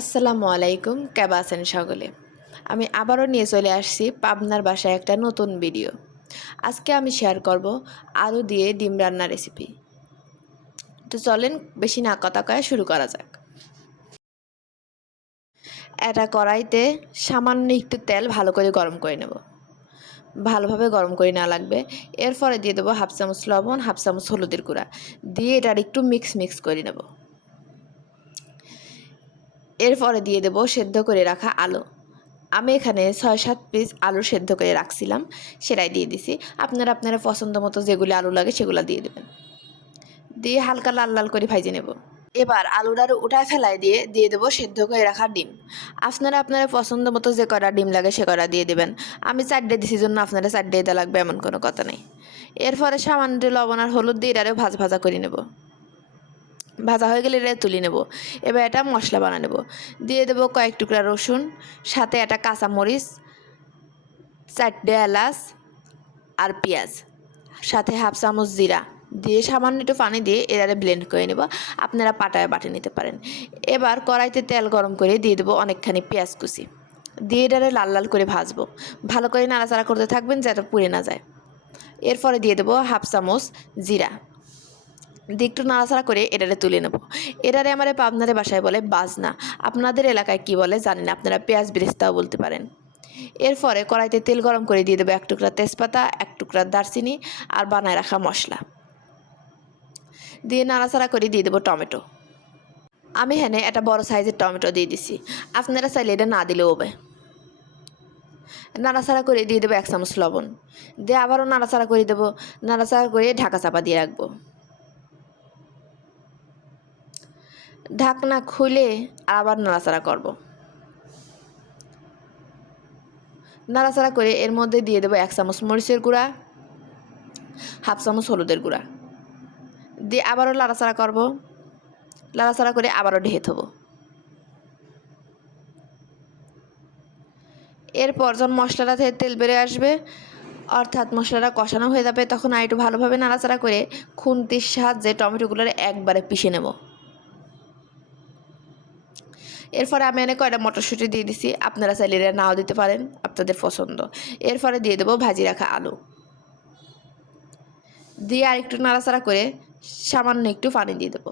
আসসালামু আলাইকুম, কেমন আছেন সকলে? আমি আবারও নিয়ে চলে আসছি পাবনার বাসায় একটা নতুন ভিডিও। আজকে আমি শেয়ার করব আলু দিয়ে ডিম রান্নার রেসিপি। তো চলেন বেশি না কথা কয়ে শুরু করা যাক। একটা কড়াইতে সামান্য একটু তেল ভালো করে গরম করে নেব। ভালোভাবে গরম করে নেওয়া লাগবে। এরপরে দিয়ে দেবো হাফ চামচ লবণ, হাফ চামচ হলুদের গুঁড়া দিয়ে এটার একটু মিক্স করে নেব। এরপরে দিয়ে দেবো সেদ্ধ করে রাখা আলু। আমি এখানে ৬-৭ পিস আলু সেদ্ধ করে রাখছিলাম, সেটাই দিয়ে দিছি। আপনারা পছন্দ মতো যেগুলো আলু লাগে সেগুলো দিয়ে দেবেন। দিয়ে হালকা লাল লাল করে ভাজে নেব। এবার আলুটার উঠায় ফেলায় দিয়ে দেবো সেদ্ধ করে রাখা ডিম। আপনারা পছন্দ মতো যে কটা ডিম লাগে সে কটা দিয়ে দেবেন। আমি 4টে দিছি জন্য আপনারা 4টে দিতে লাগবে এমন কোনো কথা নেই। এরপরে সামান্য লবণ আর হলুদ দিয়ে এটারেও ভাজা করে নেব। ভাজা হয়ে গেলে এটা তুলে নেব। এবার এটা মশলা বানিয়ে নেব। দিয়ে দেবো কয়েক টুকরা রসুন, সাথে একটা কাঁচামরিচ, 4টে এলাচ আর পেঁয়াজ, সাথে হাফ চামচ জিরা দিয়ে সামান্য একটু পানি দিয়ে এটারে ব্লেন্ড করে নেব। আপনারা পাটায় বাটে নিতে পারেন। এবার কড়াইতে তেল গরম করে দিয়ে দেবো অনেকখানি পেঁয়াজ কুচি দিয়ে এটারে লাল লাল করে ভাজবো। ভালো করে নাড়াচাড়া করতে থাকবেন যাতে পুড়ে না যায়। এরপরে দিয়ে দেবো হাফ চামচ জিরা দিয়ে একটু নাড়াচাড়া করে এটারে তুলে নেব। এটারে আমার আপনাদের বাসায় বলে বাজনা, আপনাদের এলাকায় কি বলে জানি না, আপনারা পেঁয়াজ বেরেস্তাও বলতে পারেন। এরপরে কড়াইতে তেল গরম করে দিয়ে দেবো 1 টুকরা তেজপাতা, 1 টুকরা দারচিনি আর বানায় রাখা মশলা দিয়ে নাড়াচাড়া করে দিয়ে দেবো টমেটো। আমি এখানে একটা বড় সাইজের টমেটো দিয়ে দিছি, আপনারা চাইলে এটা না দিলেও হবে। নাড়াচাড়া করে দিয়ে দেবো 1 চামচ লবণ দিয়ে আবারও নাড়াচাড়া করে দেবো। নাড়াচাড়া করে ঢাকা চাপা দিয়ে রাখবো। ঢাকনা খুলে আবার নাড়াচাড়া করব। নাড়াচাড়া করে এর মধ্যে দিয়ে দেবো 1 চামচ মরিচের গুঁড়া, হাফ চামচ হলুদের গুঁড়া দিয়ে আবারও নাড়াচাড়া করব। নাড়াচাড়া করে আবারও ঢেকে দেবো। এরপর যখন মশলাটা থেকে তেল বেরিয়ে আসবে, অর্থাৎ মশলাটা কষানো হয়ে যাবে, তখন আর একটু ভালোভাবে নাড়াচাড়া করে খুন্তির সাহায্যে টমেটোগুলোর একবারে পিষে নেব। এরপরে আমি এনে কয়টা মটরশুঁটি দিয়ে দিছি, আপনারা চাইলে এটা নাও দিতে পারেন, আপনাদের পছন্দ। এরপরে দিয়ে দেবো ভাজি রাখা আলু দিয়ে আর একটু নাড়াচাড়া করে সামান্য একটু পানি দিয়ে দেবো।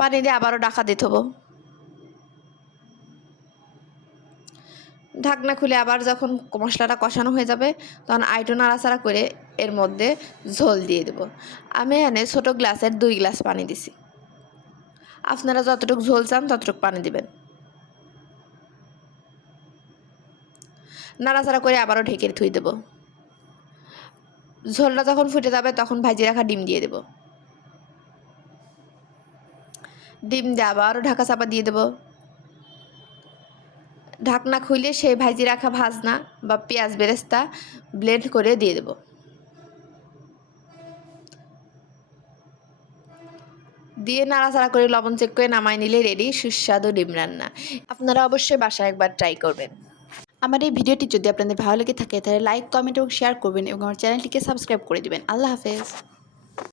পানি দিয়ে আবারও ঢাকা দিতে হবো। ঢাকনা খুলে আবার যখন মশলাটা কষানো হয়ে যাবে, তখন আইটো নাড়াচাড়া করে এর মধ্যে ঝোল দিয়ে দেবো। আমি এখানে ছোটো গ্লাসের 2 গ্লাস পানি দিছি, আপনারা যতটুকু ঝোল চান ততটুকু পানি দিবেন। নাড়াচাড়া করে আবারও ঢেকে থুই দেবো। ঝোলটা যখন ফুটে যাবে তখন ভাজিয়ে রাখা ডিম দিয়ে দেবো। ডিম দিয়ে আবারও ঢাকা চাপা দিয়ে দেবো। ঢাকনা খুলে সেই ভাজি রাখা ভাজনা বা পেঁয়াজ বেরেস্তা ব্লেন্ড করে দিয়ে দেবো। দিয়ে নাড়াচাড়া করে লবণ চেক করে নামাই নিলে রেডি সুস্বাদু ডিম রান্না। আপনারা অবশ্যই বাসায় একবার ট্রাই করবেন। আমার এই ভিডিওটি যদি আপনাদের ভালো লেগে থাকে তাহলে লাইক, কমেন্ট এবং শেয়ার করবেন এবং আমার চ্যানেলটিকে সাবস্ক্রাইব করে দিবেন। আল্লাহ হাফেজ।